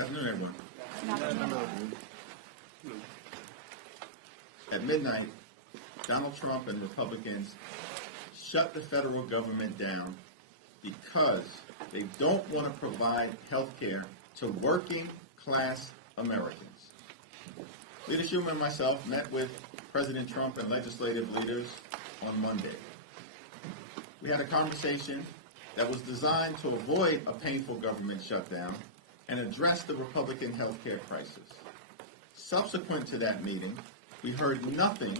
Good afternoon, everyone. At midnight, Donald Trump and Republicans shut the federal government down because they don't want to provide health care to working class Americans. Leader Schumer and myself met with President Trump and legislative leaders on Monday. We had a conversation that was designed to avoid a painful government shutdown and address the Republican health care crisis. Subsequent to that meeting, we heard nothing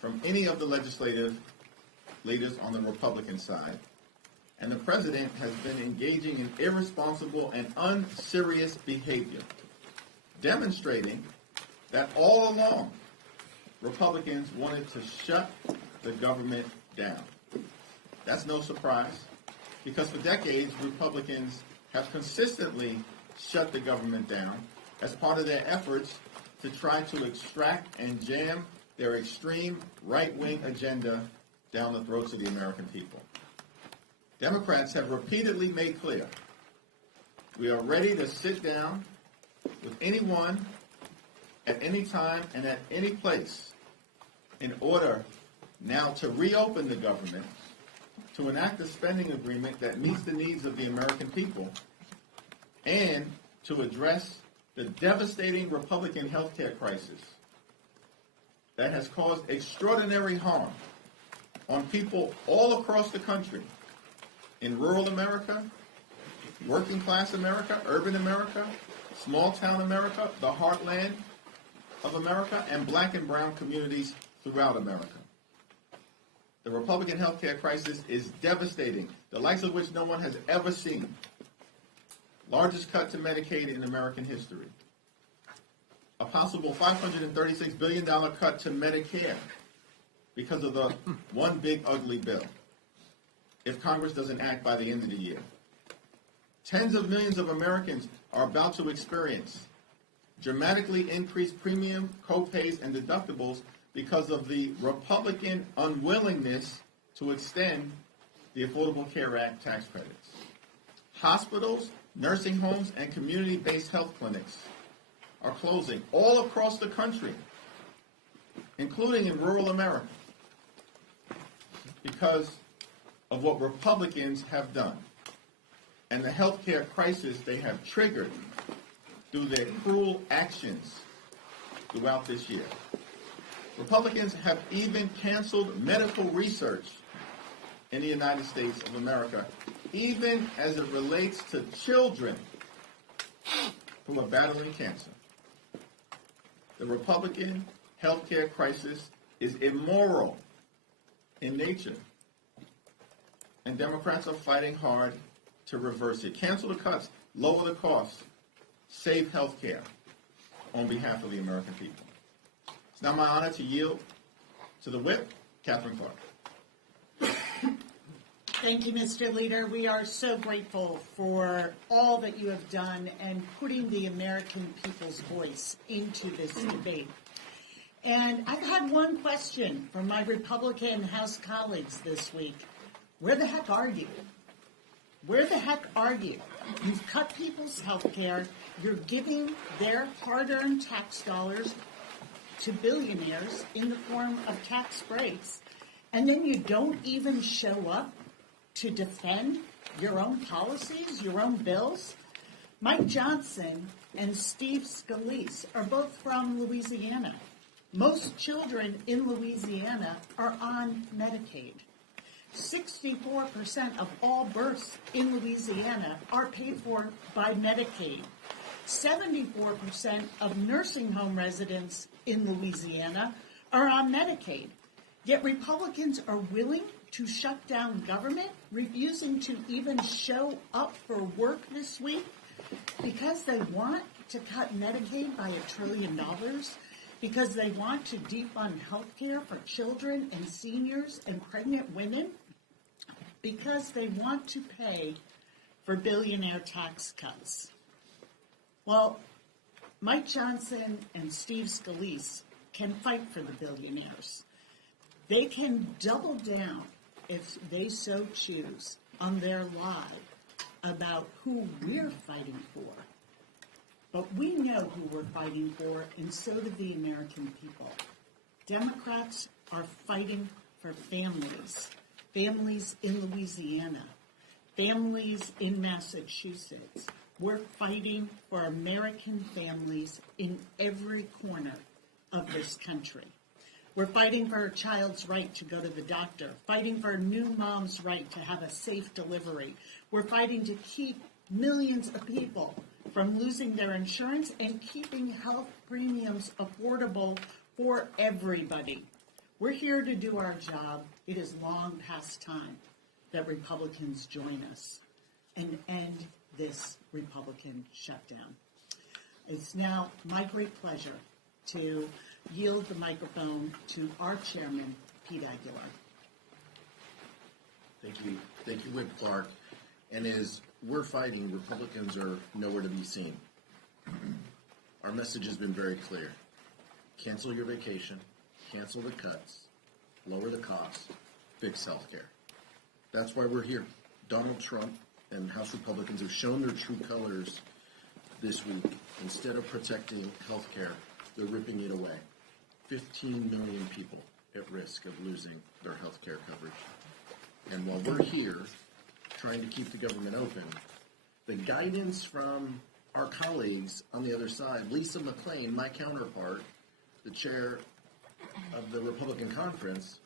from any of the legislative leaders on the Republican side, and the president has been engaging in irresponsible and unserious behavior, demonstrating that all along, Republicans wanted to shut the government down. That's no surprise, because for decades, Republicans have consistently shut the government down as part of their efforts to try to extract and jam their extreme right-wing agenda down the throats of the American people. Democrats have repeatedly made clear we are ready to sit down with anyone at any time and at any place in order now to reopen the government, to enact a spending agreement that meets the needs of the American people, and to address the devastating Republican health care crisis that has caused extraordinary harm on people all across the country, in rural America, working class America, urban America, small town America, the heartland of America, and black and brown communities throughout America. The Republican health care crisis is devastating, the likes of which no one has ever seen. Largest cut to Medicaid in American history. A possible $536 billion cut to Medicare because of the one big ugly bill, if Congress doesn't act by the end of the year. Tens of millions of Americans are about to experience dramatically increased premium, co-pays, and deductibles because of the Republican unwillingness to extend the Affordable Care Act tax credits. Hospitals, nursing homes, and community-based health clinics are closing all across the country, including in rural America, because of what Republicans have done and the health care crisis they have triggered through their cruel actions throughout this year. Republicans have even canceled medical research in the United States of America, even as it relates to children who are battling cancer. The Republican health care crisis is immoral in nature, and Democrats are fighting hard to reverse it. Cancel the cuts, lower the costs, save health care on behalf of the American people. It's now my honor to yield to the whip, Katherine Clark. Thank you, Mr. Leader. We are so grateful for all that you have done and putting the American people's voice into this debate. And I've had one question from my Republican House colleagues this week. Where the heck are you? Where the heck are you? You've cut people's health care. You're giving their hard-earned tax dollars to billionaires in the form of tax breaks. And then you don't even show up to defend your own policies, your own bills. Mike Johnson and Steve Scalise are both from Louisiana. Most children in Louisiana are on Medicaid. 64% of all births in Louisiana are paid for by Medicaid. 74% of nursing home residents in Louisiana are on Medicaid. Yet Republicans are willing to shut down government, refusing to even show up for work this week because they want to cut Medicaid by $1 trillion, because they want to defund health care for children and seniors and pregnant women, because they want to pay for billionaire tax cuts. Well, Mike Johnson and Steve Scalise can fight for the billionaires. They can double down, if they so choose, on their lie about who we're fighting for. But we know who we're fighting for, and so do the American people. Democrats are fighting for families, families in Louisiana, families in Massachusetts. We're fighting for American families in every corner of this country. We're fighting for a child's right to go to the doctor, fighting for a new mom's right to have a safe delivery. We're fighting to keep millions of people from losing their insurance and keeping health premiums affordable for everybody. We're here to do our job. It is long past time that Republicans join us and end this Republican shutdown. It's now my great pleasure to yield the microphone to our chairman, Pete Aguilar. Thank you, Whip Clark. And as we're fighting, Republicans are nowhere to be seen. Our message has been very clear. Cancel your vacation, cancel the cuts, lower the cost, fix health care. That's why we're here. Donald Trump and House Republicans have shown their true colors this week. Instead of protecting health care, they're ripping it away. 15 million people at risk of losing their health care coverage. And while we're here trying to keep the government open, the guidance from our colleagues on the other side, Lisa McClain, my counterpart, the chair of the Republican conference,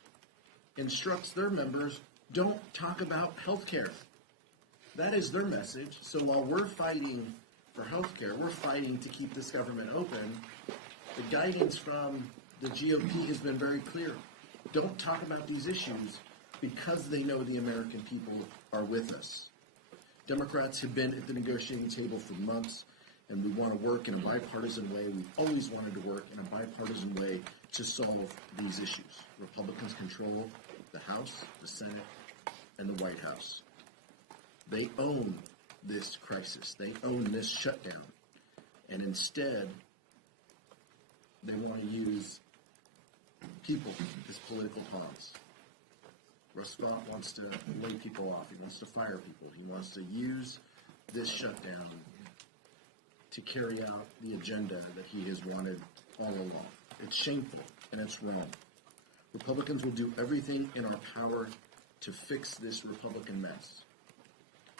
instructs their members, don't talk about health care. That is their message. So while we're fighting for health care, we're fighting to keep this government open. The guidance from the GOP has been very clear. Don't talk about these issues because they know the American people are with us. Democrats have been at the negotiating table for months, and we want to work in a bipartisan way. We've always wanted to work in a bipartisan way to solve these issues. Republicans control the House, the Senate, and the White House. They own this crisis. They own this shutdown. And instead, they want to use people as political pawns. Russ Scott wants to lay people off. He wants to fire people. He wants to use this shutdown to carry out the agenda that he has wanted all along. It's shameful and it's wrong. Republicans will do everything in our power to fix this Republican mess,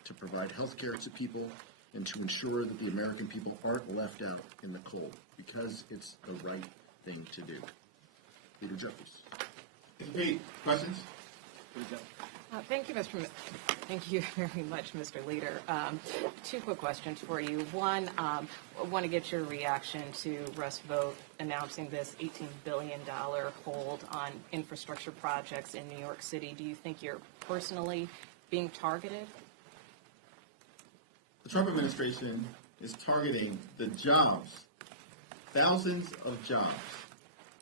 to provide health care to people, and to ensure that the American people aren't left out in the cold, because it's the right thing to do. Leader Jeffries. Pete, questions? Thank you very much, Mr. Leader. Two quick questions for you. One, I want to get your reaction to Russ Vought announcing this $18 billion hold on infrastructure projects in New York City. Do you think you're personally being targeted? The Trump administration is targeting the jobs, thousands of jobs,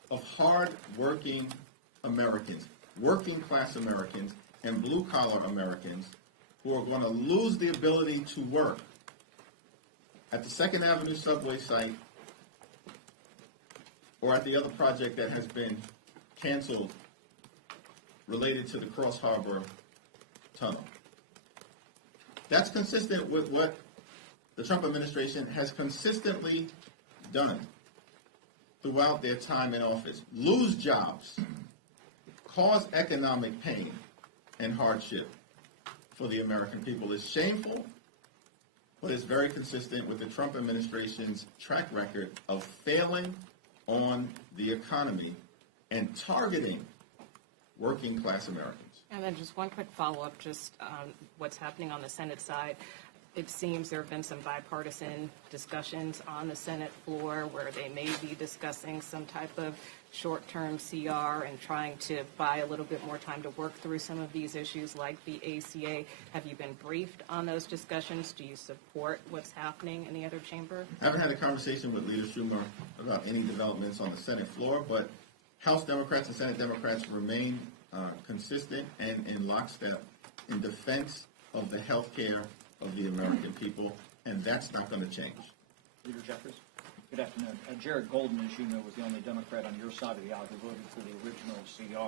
of hard-working Americans, working-class Americans, and blue-collar Americans who are going to lose the ability to work at the 2nd Avenue subway site or at the other project that has been canceled related to the Cross Harbor Tunnel. That's consistent with what the Trump administration has consistently done throughout their time in office. Lose jobs, cause economic pain and hardship for the American people. It's shameful, but it's very consistent with the Trump administration's track record of failing on the economy and targeting working class Americans. And then just one quick follow-up, just what's happening on the Senate side. It seems there have been some bipartisan discussions on the Senate floor where they may be discussing some type of short-term CR and trying to buy a little bit more time to work through some of these issues like the ACA. Have you been briefed on those discussions? Do you support what's happening in the other chamber? I haven't had a conversation with Leader Schumer about any developments on the Senate floor, but House Democrats and Senate Democrats remain consistent and in lockstep in defense of the health care of the American people, and that's not going to change. Leader Jeffries. Good afternoon. Jared Golden, as you know, was the only Democrat on your side of the aisle who voted for the original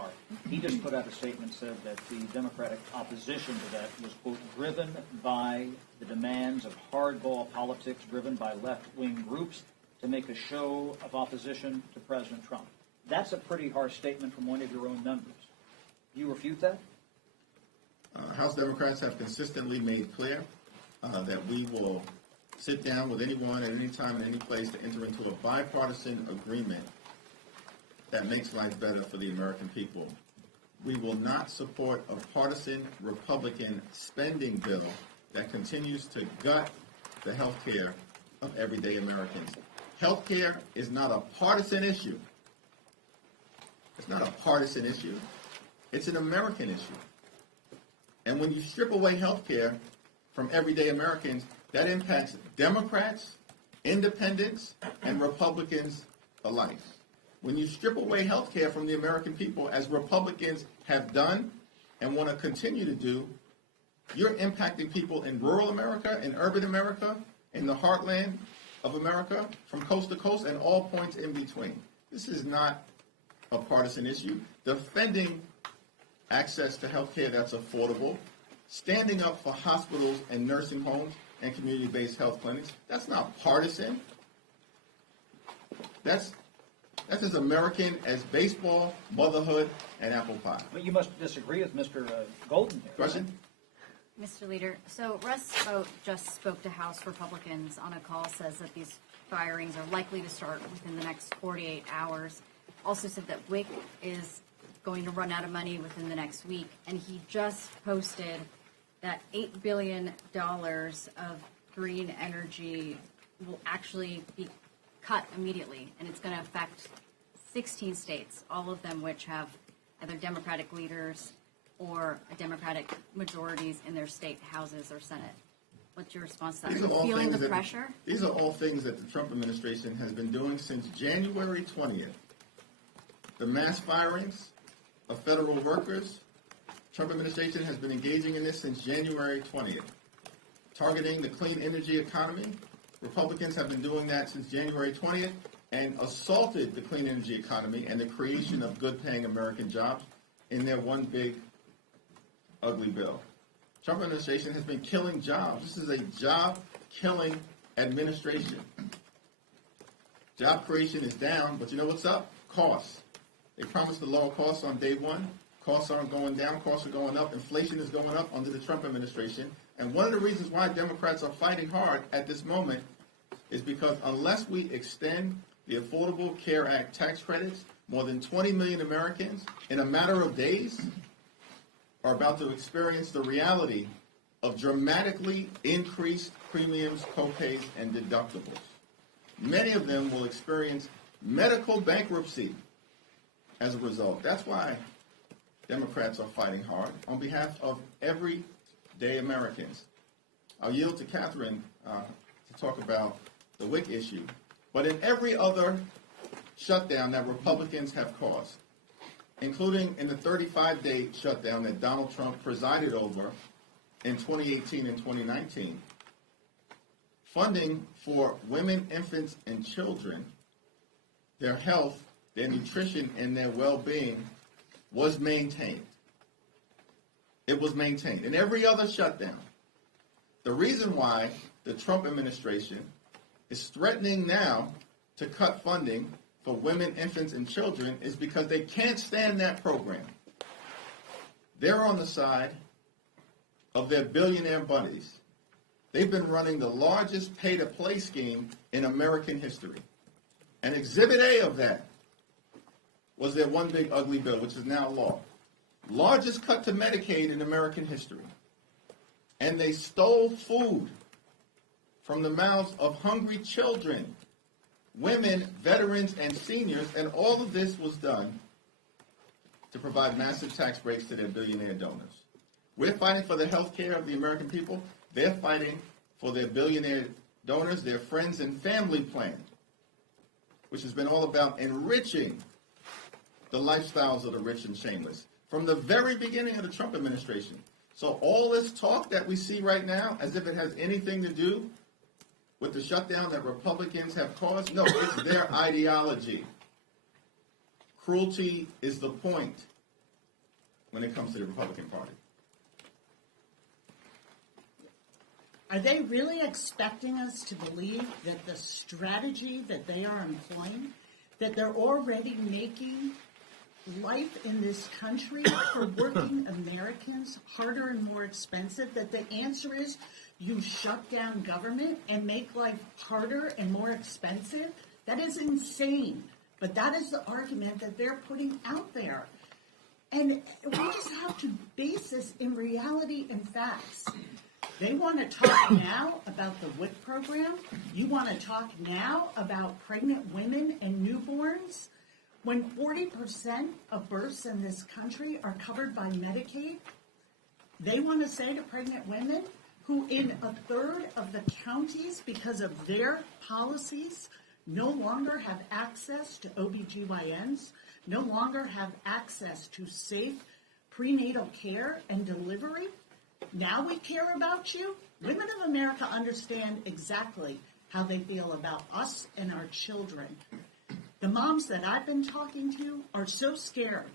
CR. He just put out a statement, said that the Democratic opposition to that was, quote, driven by the demands of hardball politics, driven by left-wing groups to make a show of opposition to President Trump. That's a pretty harsh statement from one of your own members. Do you refute that? House Democrats have consistently made clear that we will sit down with anyone at any time and any place to enter into a bipartisan agreement that makes life better for the American people. We will not support a partisan Republican spending bill that continues to gut the health care of everyday Americans. Health care is not a partisan issue. It's not a partisan issue. It's an American issue. And when you strip away health care from everyday Americans, that impacts Democrats, independents, and Republicans alike. When you strip away health care from the American people, as Republicans have done and want to continue to do, you're impacting people in rural America, in urban America, in the heartland of America, from coast to coast, and all points in between. This is not a partisan issue. Defending access to health care that's affordable, standing up for hospitals and nursing homes and community-based health clinics, that's not partisan. That's as American as baseball, motherhood, and apple pie. But you must disagree with Mr. Golden here. Question? Mr. Leader, so Russ just spoke to House Republicans on a call, says that these firings are likely to start within the next 48 hours. Also said that WIC is going to run out of money within the next week, and he just posted that $8 billion of green energy will actually be cut immediately, and it's going to affect 16 states, all of them which have either Democratic leaders or Democratic majorities in their state houses or Senate. What's your response to that? Are you feeling the pressure? These are all things that the Trump administration has been doing since January 20th. The mass firings of federal workers, Trump administration has been engaging in this since January 20th. Targeting the clean energy economy, Republicans have been doing that since January 20th and assaulted the clean energy economy and the creation of good-paying American jobs in their one big ugly bill. Trump administration has been killing jobs. This is a job-killing administration. Job creation is down, but you know what's up? Costs. They promised to lower costs on day one. Costs aren't going down. Costs are going up. Inflation is going up under the Trump administration. And one of the reasons why Democrats are fighting hard at this moment is because unless we extend the Affordable Care Act tax credits, more than 20 million Americans in a matter of days are about to experience the reality of dramatically increased premiums, copays, and deductibles. Many of them will experience medical bankruptcy as a result. That's why Democrats are fighting hard on behalf of everyday Americans. I'll yield to Katherine to talk about the WIC issue. But in every other shutdown that Republicans have caused, including in the 35-day shutdown that Donald Trump presided over in 2018 and 2019, funding for women, infants, and children, their health, their nutrition, and their well-being was maintained. It was maintained. In every other shutdown, the reason why the Trump administration is threatening now to cut funding for women, infants, and children is because they can't stand that program. They're on the side of their billionaire buddies. They've been running the largest pay-to-play scheme in American history. And Exhibit A of that was their one big ugly bill, which is now law. Largest cut to Medicaid in American history. And they stole food from the mouths of hungry children, women, veterans, and seniors, and all of this was done to provide massive tax breaks to their billionaire donors. We're fighting for the health care of the American people. They're fighting for their billionaire donors, their friends and family plan, which has been all about enriching the lifestyles of the rich and shameless from the very beginning of the Trump administration. So all this talk that we see right now, as if it has anything to do with the shutdown that Republicans have caused? No, it's their ideology. Cruelty is the point when it comes to the Republican Party. Are they really expecting us to believe that the strategy that they are employing, that they're already making life in this country for working Americans harder and more expensive, that the answer is you shut down government and make life harder and more expensive? That is insane. But that is the argument that they're putting out there. And we just have to base this in reality and facts. They want to talk now about the WIC program. You want to talk now about pregnant women and newborns. When 40% of births in this country are covered by Medicaid, they want to say to pregnant women who in a third of the counties, because of their policies, no longer have access to OBGYNs, no longer have access to safe prenatal care and delivery. Now we care about you. Women of America understand exactly how they feel about us and our children. The moms that I've been talking to are so scared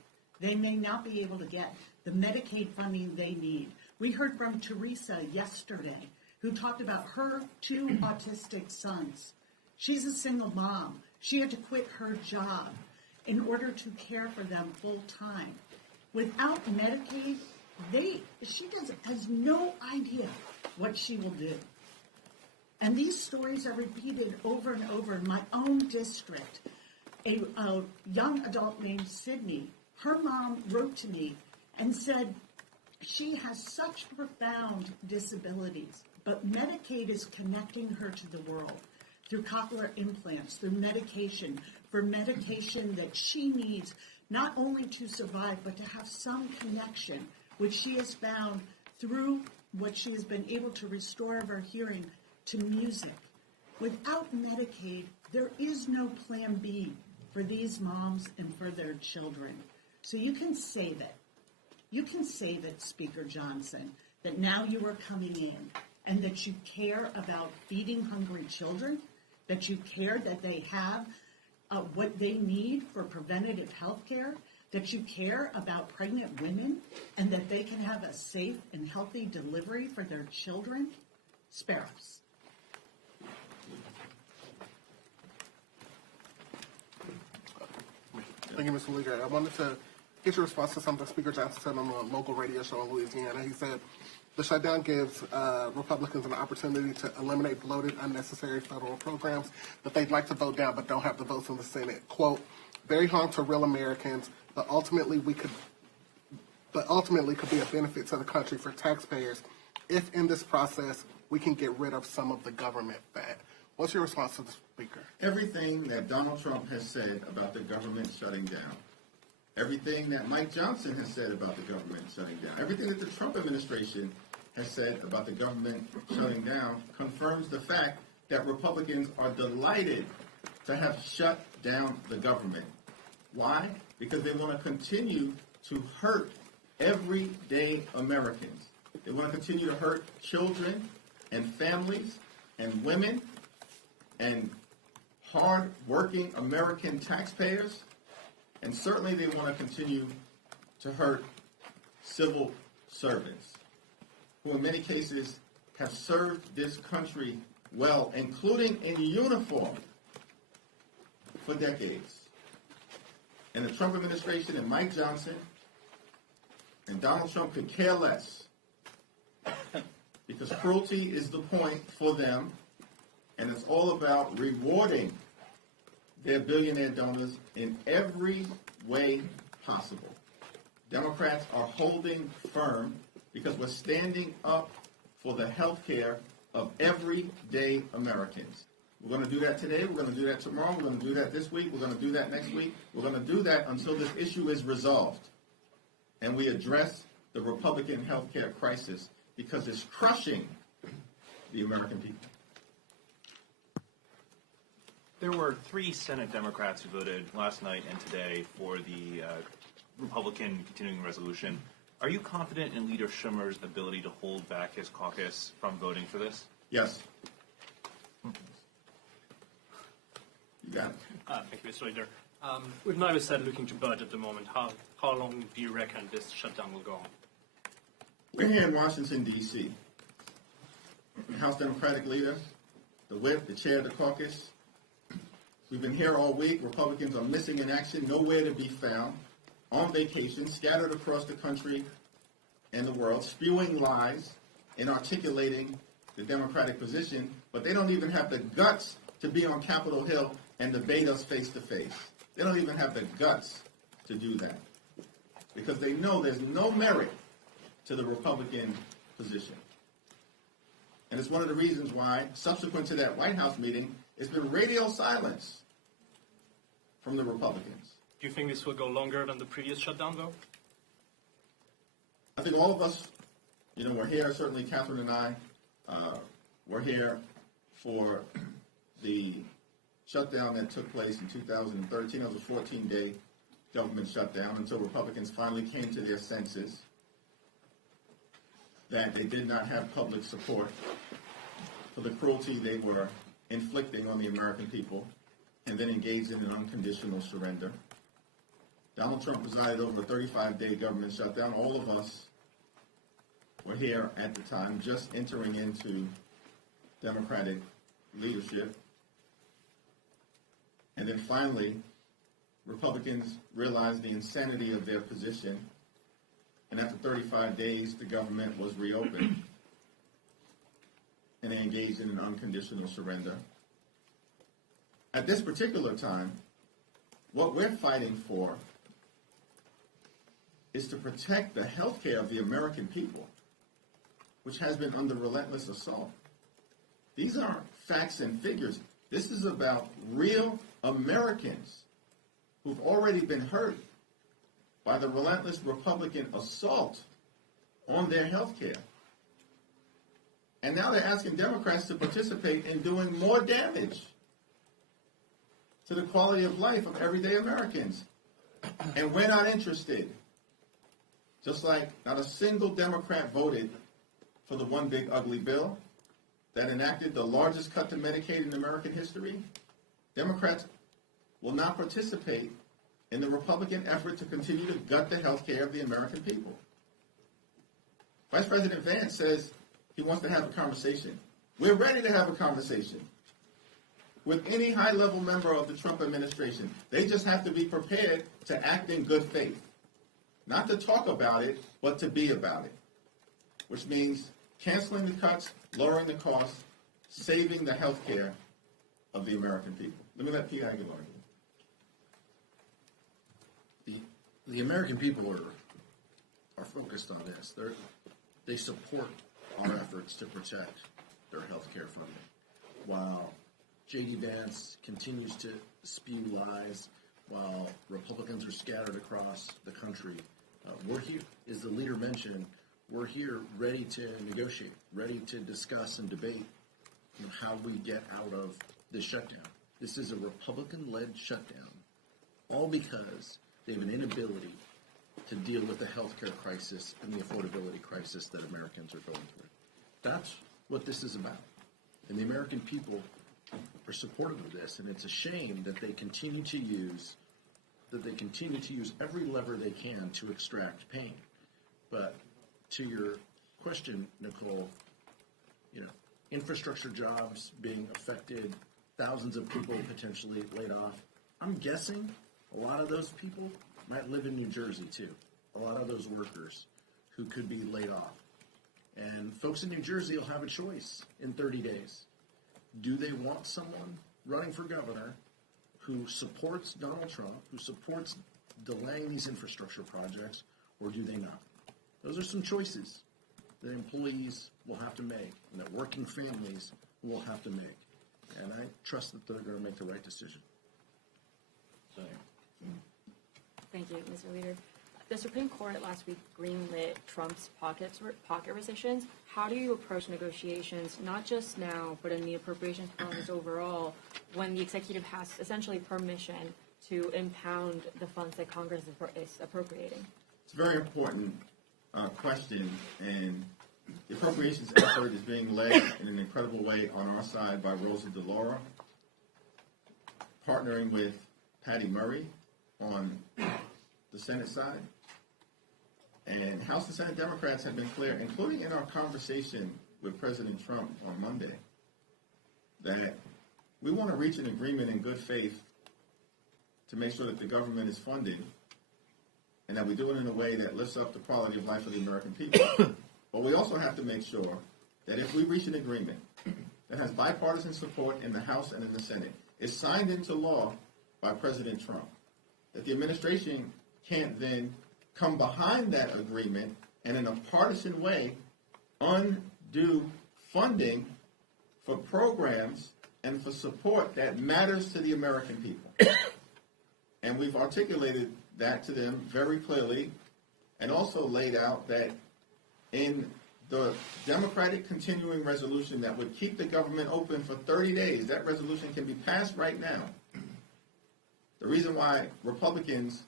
they may not be able to get the Medicaid funding they need. We heard from Teresa yesterday, who talked about her 2 autistic sons. She's a single mom. She had to quit her job in order to care for them full time. Without Medicaid, she has no idea what she will do. And these stories are repeated over and over in my own district. A young adult named Sydney, her mom wrote to me and said she has such profound disabilities, but Medicaid is connecting her to the world through cochlear implants, through medication, for medication that she needs not only to survive, but to have some connection, which she has found through what she has been able to restore of her hearing to music. Without Medicaid, there is no plan B for these moms and for their children. So you can save it. You can save it, Speaker Johnson, that now you are coming in and that you care about feeding hungry children, that you care that they have what they need for preventative health care, that you care about pregnant women, and that they can have a safe and healthy delivery for their children. Spare us. Thank you, Mr. Leader. I wanted to get your response to something Speaker Johnson said on a local radio show in Louisiana. He said the shutdown gives Republicans an opportunity to eliminate bloated, unnecessary federal programs that they'd like to vote down but don't have the votes in the Senate. Quote, very harmful to real Americans, but ultimately could be a benefit to the country for taxpayers if in this process we can get rid of some of the government fat. What's your response to the Speaker? Everything that Donald Trump has said about the government shutting down, everything that Mike Johnson has said about the government shutting down, everything that the Trump administration has said about the government shutting down confirms the fact that Republicans are delighted to have shut down the government. Why? Because they want to continue to hurt everyday Americans. They want to continue to hurt children and families and women and hard-working American taxpayers. And certainly they want to continue to hurt civil servants, who in many cases have served this country well, including in uniform, for decades. And the Trump administration and Mike Johnson and Donald Trump could care less, because cruelty is the point for them, and it's all about rewarding their billionaire donors in every way possible. Democrats are holding firm because we're standing up for the health care of everyday Americans. We're going to do that today. We're going to do that tomorrow. We're going to do that this week. We're going to do that next week. We're going to do that until this issue is resolved and we address the Republican health care crisis, because it's crushing the American people. There were 3 Senate Democrats who voted last night and today for the Republican continuing resolution. Are you confident in Leader Schumer's ability to hold back his caucus from voting for this? Yes. You got it. Thank you, Mr. Leader. We've neither said looking to budget at the moment. How long do you reckon this shutdown will go on? We're here in Washington, D.C. House Democratic leader, the whip, the chair of the caucus. We've been here all week. Republicans are missing in action, nowhere to be found, on vacation, scattered across the country and the world, spewing lies and articulating the Democratic position, but they don't even have the guts to be on Capitol Hill and debate us face to face. They don't even have the guts to do that because they know there's no merit to the Republican position. And it's one of the reasons why, subsequent to that White House meeting, it's been radio silence from the Republicans. Do you think this will go longer than the previous shutdown, though? I think all of us, we're here, certainly Katherine and I, we're here for the shutdown that took place in 2013. It was a 14-day government shutdown until Republicans finally came to their senses that they did not have public support for the cruelty they were inflicting on the American people and then engaged in an unconditional surrender. Donald Trump presided over a 35-day government shutdown. All of us were here at the time, just entering into Democratic leadership. And then finally, Republicans realized the insanity of their position. And after 35 days, the government was reopened. And they engaged in an unconditional surrender. At this particular time, what we're fighting for is to protect the health care of the American people, which has been under relentless assault. These aren't facts and figures. This is about real Americans who've already been hurt by the relentless Republican assault on their health care. And now they're asking Democrats to participate in doing more damage to the quality of life of everyday Americans. And we're not interested. Just like not a single Democrat voted for the one big ugly bill that enacted the largest cut to Medicaid in American history, Democrats will not participate in the Republican effort to continue to gut the health care of the American people. Vice President Vance says he wants to have a conversation. We're ready to have a conversation with any high-level member of the Trump administration. They just have to be prepared to act in good faith. Not to talk about it, but to be about it. Which means canceling the cuts, lowering the costs, saving the health care of the American people. Let me let P. Aguilar do. The American people are focused on this. They support our efforts to protect their health care funding. While J.D. Vance continues to spew lies, while Republicans are scattered across the country, we're here, as the leader mentioned, we're here ready to negotiate, ready to discuss and debate how we get out of this shutdown. This is a Republican-led shutdown, all because they have an inability to deal with the healthcare crisis and the affordability crisis that Americans are going through. That's what this is about. And the American people are supportive of this, and it's a shame that they continue to use every lever they can to extract pain. But to your question, Nicole, infrastructure jobs being affected, thousands of people potentially laid off. I'm guessing a lot of those people might live in New Jersey too. A lot of those workers who could be laid off. And folks in New Jersey will have a choice in 30 days. Do they want someone running for governor who supports Donald Trump, who supports delaying these infrastructure projects, or do they not? Those are some choices that employees will have to make and that working families will have to make. And I trust that they're going to make the right decision. Thank you, Mr. Leader. The Supreme Court last week greenlit Trump's pocket rescissions. How do you approach negotiations, not just now, but in the appropriations process overall, when the executive has essentially permission to impound the funds that Congress is appropriating? It's a very important question, and the appropriations effort is being led in an incredible way on our side by Rosa DeLauro. partnering with Patty Murray on the Senate side. And House and Senate Democrats have been clear, including in our conversation with President Trump on Monday, that we want to reach an agreement in good faith to make sure that the government is funding and that we do it in a way that lifts up the quality of life of the American people. But we also have to make sure that if we reach an agreement that has bipartisan support in the House and in the Senate, is signed into law by President Trump, that the administration can't then come behind that agreement and in a partisan way undo funding for programs and for support that matters to the American people. And we've articulated that to them very clearly and also laid out that in the Democratic continuing resolution that would keep the government open for 30 days, that resolution can be passed right now. The reason why Republicans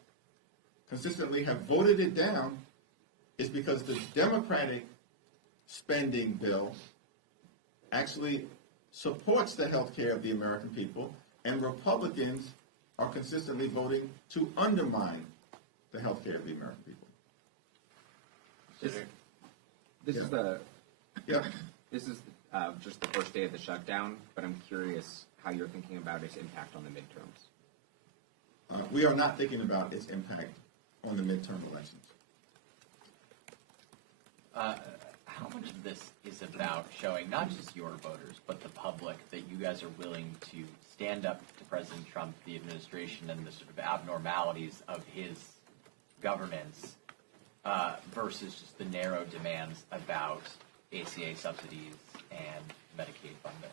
consistently have voted it down is because the Democratic spending bill actually supports the health care of the American people, and Republicans are consistently voting to undermine the health care of the American people. This is the Yeah. this is just the first day of the shutdown, but I'm curious how you're thinking about its impact on the midterms. We are not thinking about its impact on the midterm elections. How much of this is about showing not just your voters, but the public, that you guys are willing to stand up to President Trump, the administration, and the sort of abnormalities of his governance versus just the narrow demands about ACA subsidies and Medicaid funding?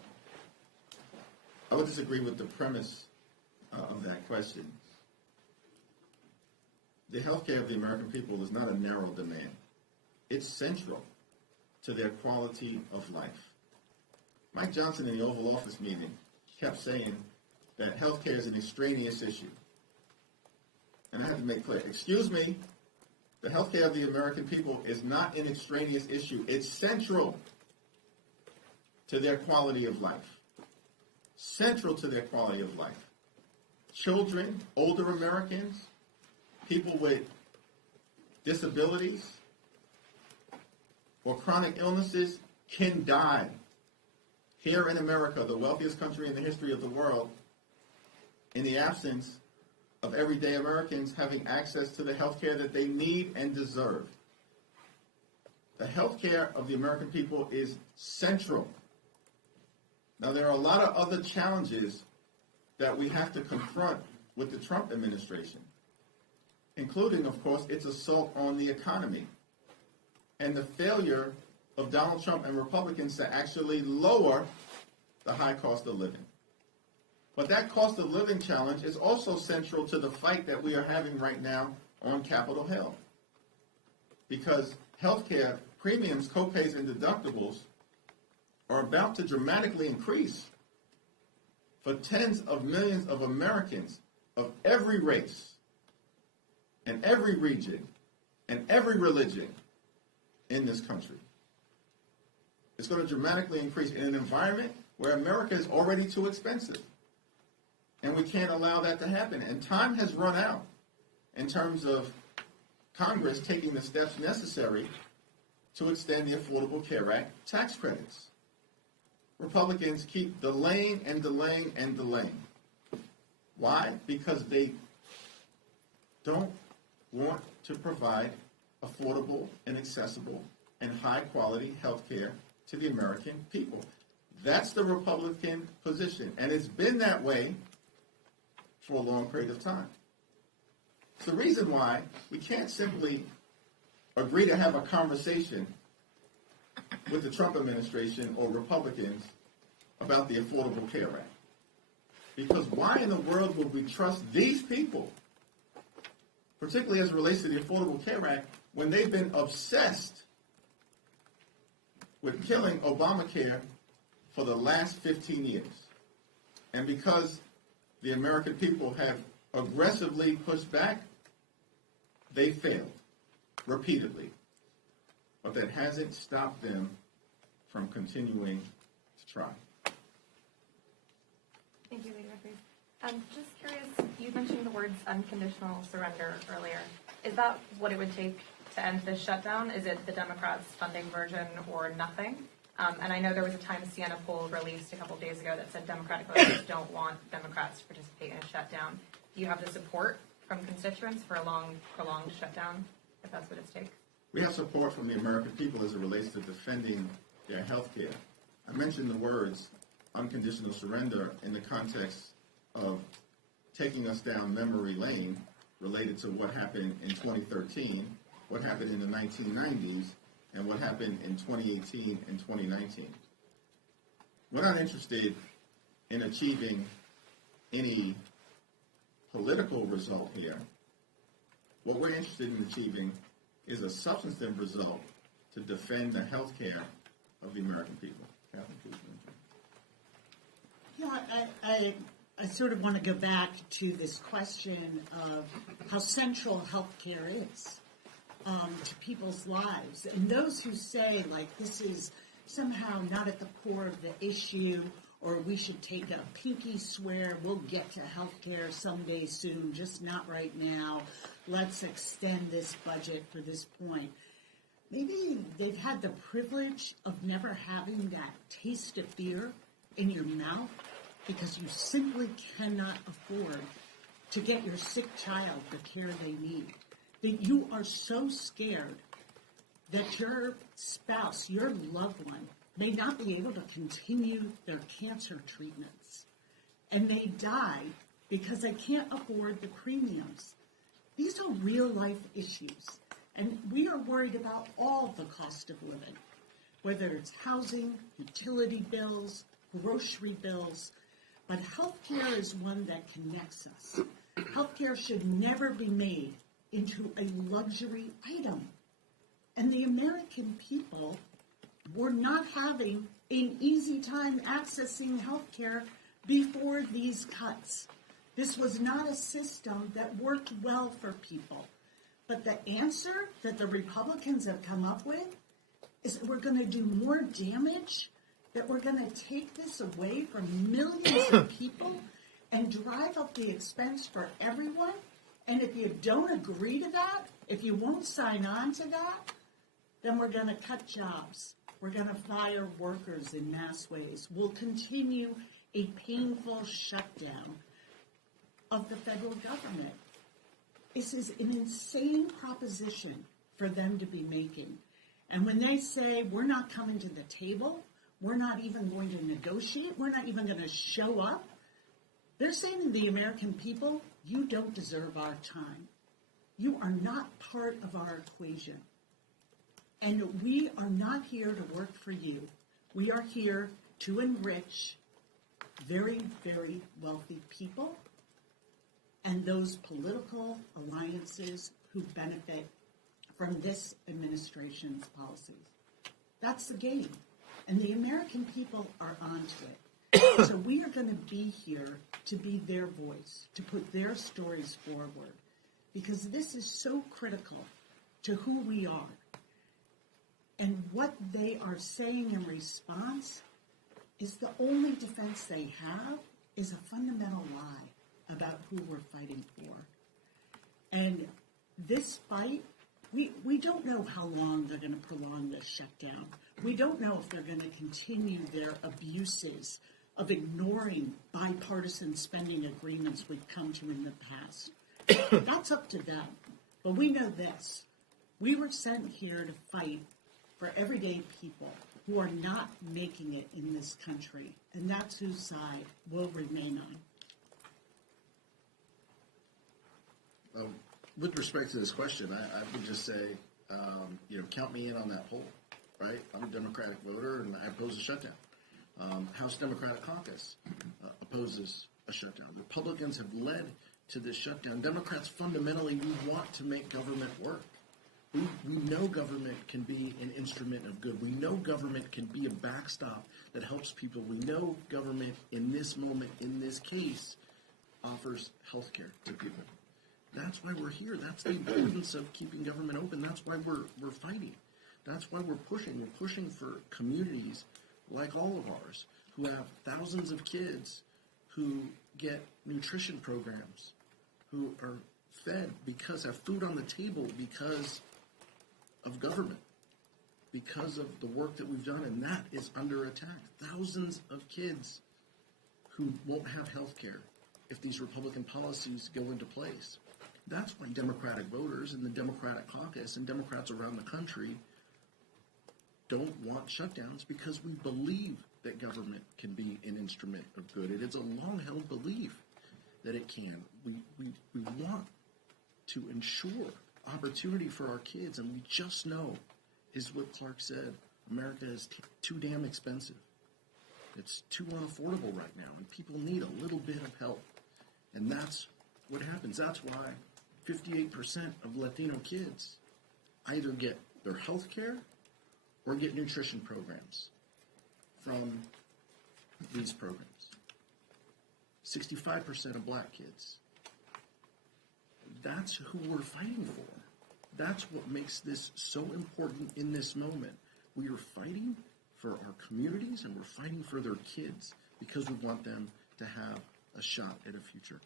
I would disagree with the premise of that question. The health care of the American people is not a narrow demand. It's central to their quality of life. Mike Johnson in the Oval Office meeting kept saying that health care is an extraneous issue. And I have to make clear, excuse me, the health care of the American people is not an extraneous issue. It's central to their quality of life. Central to their quality of life. Children, older Americans, people with disabilities or chronic illnesses can die. Here in America, the wealthiest country in the history of the world, in the absence of everyday Americans having access to the health care that they need and deserve. The health care of the American people is central. Now, there are a lot of other challenges that we have to confront with the Trump administration, including, of course, its assault on the economy and the failure of Donald Trump and Republicans to actually lower the high cost of living. But that cost of living challenge is also central to the fight that we are having right now on Capitol Hill. Because healthcare premiums, copays, and deductibles are about to dramatically increase for tens of millions of Americans of every race and every region and every religion in this country. It's going to dramatically increase in an environment where America is already too expensive. And we can't allow that to happen. And time has run out in terms of Congress taking the steps necessary to extend the Affordable Care Act tax credits. Republicans keep delaying and delaying and delaying. Why? Because they don't want to provide affordable and accessible and high-quality health care to the American people. That's the Republican position, and it's been that way for a long period of time. It's the reason why we can't simply agree to have a conversation with the Trump administration or Republicans about the Affordable Care Act. Because why in the world would we trust these people, particularly as it relates to the Affordable Care Act, when they've been obsessed with killing Obamacare for the last 15 years? And because the American people have aggressively pushed back, they failed repeatedly. But that hasn't stopped them from continuing to try. Thank you, Leader Jeffries. Just curious, you mentioned the words unconditional surrender earlier. Is that what it would take to end this shutdown? Is it the Democrats' funding version or nothing? And I know there was a Times Siena poll released a couple of days ago that said Democratic voters don't want Democrats to participate in a shutdown. Do you have the support from constituents for a prolonged shutdown, if that's what it takes? We have support from the American people as it relates to defending their health care. I mentioned the words unconditional surrender in the context of taking us down memory lane related to what happened in 2013, what happened in the 1990s, and what happened in 2018 and 2019. We're not interested in achieving any political result here. What we're interested in achieving is a substantive result to defend the health care of the American people. Katherine, please. I sort of want to go back to this question of how central health care is to people's lives. And those who say, like, this is somehow not at the core of the issue, or we should take a pinky swear we'll get to health care someday soon, just not right now. Let's extend this budget for this point. Maybe they've had the privilege of never having that taste of fear in your mouth because you simply cannot afford to get your sick child the care they need. That you are so scared that your spouse, your loved one, may not be able to continue their cancer treatments. And they die because they can't afford the premiums. These are real-life issues. And we are worried about all the cost of living, whether it's housing, utility bills, grocery bills. But healthcare is one that connects us. Healthcare should never be made into a luxury item. And the American people were not having an easy time accessing healthcare before these cuts. This was not a system that worked well for people. But the answer that the Republicans have come up with is that we're going to do more damage, that we're going to take this away from millions of people and drive up the expense for everyone. And if you don't agree to that, if you won't sign on to that, then we're going to cut jobs. We're going to fire workers in mass ways. We'll continue a painful shutdown of the federal government. This is an insane proposition for them to be making. And when they say we're not coming to the table, we're not even going to negotiate, we're not even going to show up, they're saying to the American people, you don't deserve our time. You are not part of our equation. And we are not here to work for you. We are here to enrich very, very wealthy people and those political alliances who benefit from this administration's policies. That's the game. And the American people are onto it. So we are going to be here to be their voice, to put their stories forward, because this is so critical to who we are. And what they are saying in response is the only defense they have is a fundamental lie about who we're fighting for. And this fight, we don't know how long they're going to prolong this shutdown. We don't know if they're going to continue their abuses of ignoring bipartisan spending agreements we've come to in the past. That's up to them. But we know this. We were sent here to fight for everyday people who are not making it in this country, and that's whose side we'll remain on. With respect to this question, I would just say, count me in on that poll, right? I'm a Democratic voter, and I oppose a shutdown. House Democratic Caucus opposes a shutdown. Republicans have led to this shutdown. Democrats fundamentally, we want to make government work. We know government can be an instrument of good. We know government can be a backstop that helps people. We know government in this moment, in this case, offers health care to people. That's why we're here. That's the importance of keeping government open. That's why we're fighting. That's why we're pushing. We're pushing for communities like all of ours who have thousands of kids who get nutrition programs, who are fed because have food on the table because of government, because of the work that we've done, and that is under attack. Thousands of kids who won't have health care if these Republican policies go into place. That's why Democratic voters and the Democratic Caucus and Democrats around the country don't want shutdowns, because we believe that government can be an instrument of good. It is a long-held belief that it can. We want to ensure opportunity for our kids, and we just know, is what Clark said, America is too damn expensive. It's too unaffordable right now, and people need a little bit of help. And that's what happens. That's why 58% of Latino kids either get their health care or get nutrition programs from these programs. 65% of black kids. That's who we're fighting for. That's what makes this so important in this moment. We are fighting for our communities, and we're fighting for their kids because we want them to have a shot at a future.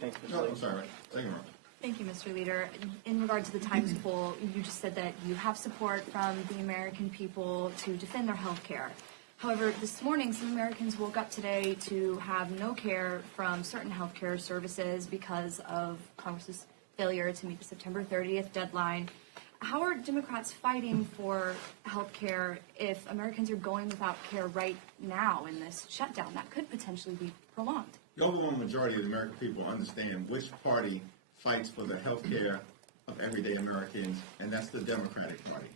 Thanks, Mr. No, I'm sorry. Second round. Thank you, Mr. Leader. In regard to the Times poll, you just said that you have support from the American people to defend their health care. However, this morning, some Americans woke up today to have no care from certain health care services because of Congress's failure to meet the September 30th deadline. How are Democrats fighting for health care if Americans are going without care right now in this shutdown that could potentially be prolonged? The overwhelming majority of the American people understand which party fights for the health care of everyday Americans, and that's the Democratic Party.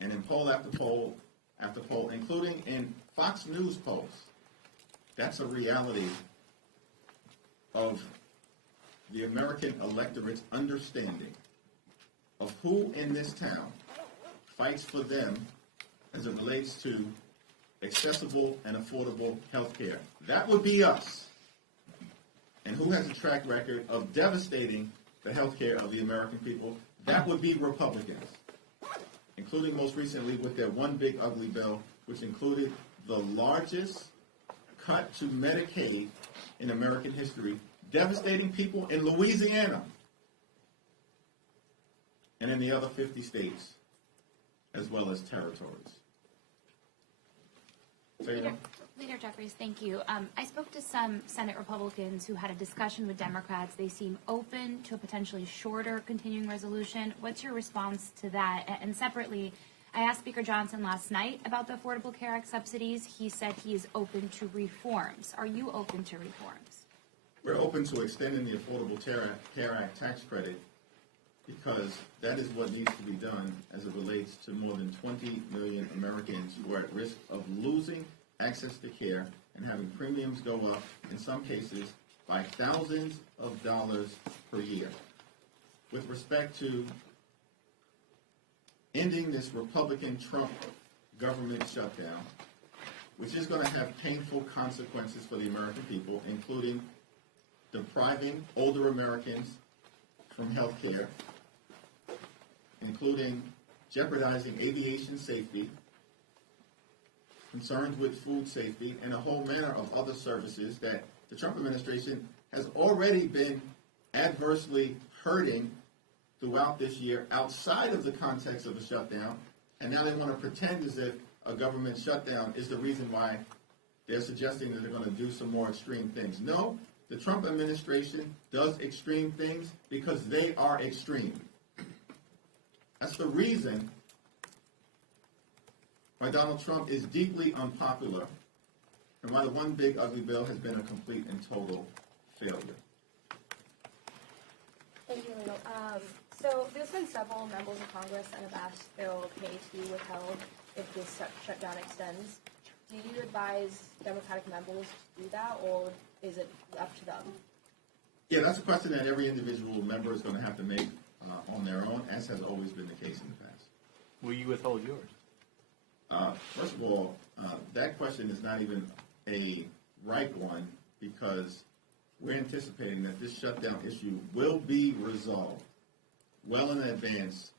And in poll after poll after poll, including in Fox News polls, that's a reality of the American electorate's understanding of who in this town fights for them as it relates to accessible and affordable health care. That would be us. And who has a track record of devastating the health care of the American people? That would be Republicans, including most recently with their one big ugly bill, which included the largest cut to Medicaid in American history, devastating people in Louisiana and in the other 50 states, as well as territories. Leader Jeffries, thank you. I spoke to some Senate Republicans who had a discussion with Democrats. They seem open to a potentially shorter continuing resolution. What's your response to that? And separately, I asked Speaker Johnson last night about the Affordable Care Act subsidies. He said he is open to reforms. Are you open to reforms? We're open to extending the Affordable Care Act tax credit because that is what needs to be done as it relates to more than 20 million Americans who are at risk of losing access to care and having premiums go up, in some cases, by thousands of dollars per year. With respect to ending this Republican Trump government shutdown, which is going to have painful consequences for the American people, including depriving older Americans from health care, including jeopardizing aviation safety, concerns with food safety, and a whole manner of other services that the Trump administration has already been adversely hurting throughout this year outside of the context of a shutdown, and now they want to pretend as if a government shutdown is the reason why they're suggesting that they're going to do some more extreme things. No, the Trump administration does extreme things because they are extreme. That's the reason why Donald Trump is deeply unpopular and why the one big ugly bill has been a complete and total failure. Thank you, Lino. So there's been several members of Congress that have asked their pay to be withheld if this shutdown extends. Do you advise Democratic members to do that, or is it up to them? Yeah, that's a question that every individual member is going to have to make on their own, as has always been the case in the past. Will you withhold yours? First of all, that question is not even a right one because we're anticipating that this shutdown issue will be resolved well in advance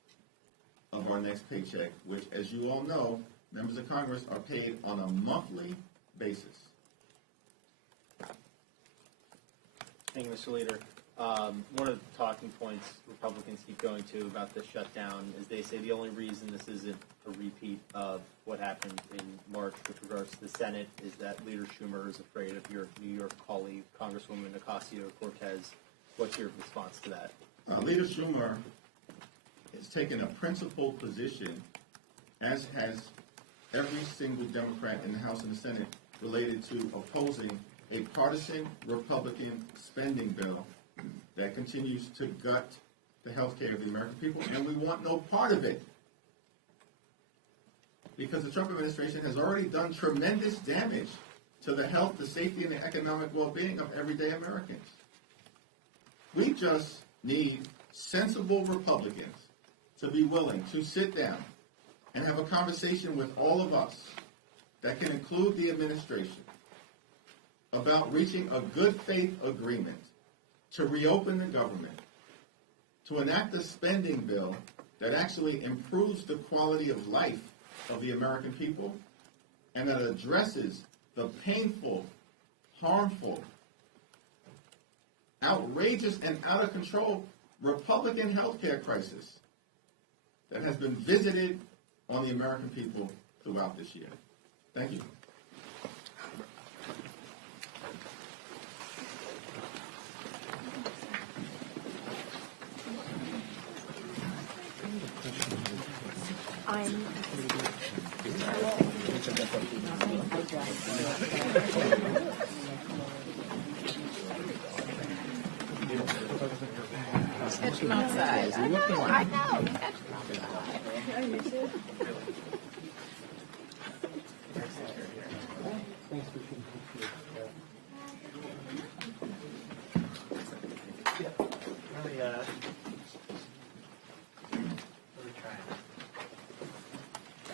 of our next paycheck, which, as you all know, members of Congress are paid on a monthly basis. Thank you, Mr. Leader. One of the talking points Republicans keep going to about this shutdown is they say the only reason this isn't a repeat of what happened in March with regards to the Senate is that Leader Schumer is afraid of your New York colleague, Congresswoman Ocasio-Cortez. What's your response to that? Leader Schumer has taken a principled position, as has every single Democrat in the House and the Senate, related to opposing a partisan Republican spending bill that continues to gut the health care of the American people, and we want no part of it. Because the Trump administration has already done tremendous damage to the health, the safety, and the economic well-being of everyday Americans. We just need sensible Republicans to be willing to sit down and have a conversation with all of us that can include the administration about reaching a good faith agreement to reopen the government, to enact a spending bill that actually improves the quality of life of the American people and that addresses the painful, harmful, outrageous, and out of control Republican health care crisis that has been visited on the American people throughout this year. Thank you. Catch him outside. I know. Catch him outside.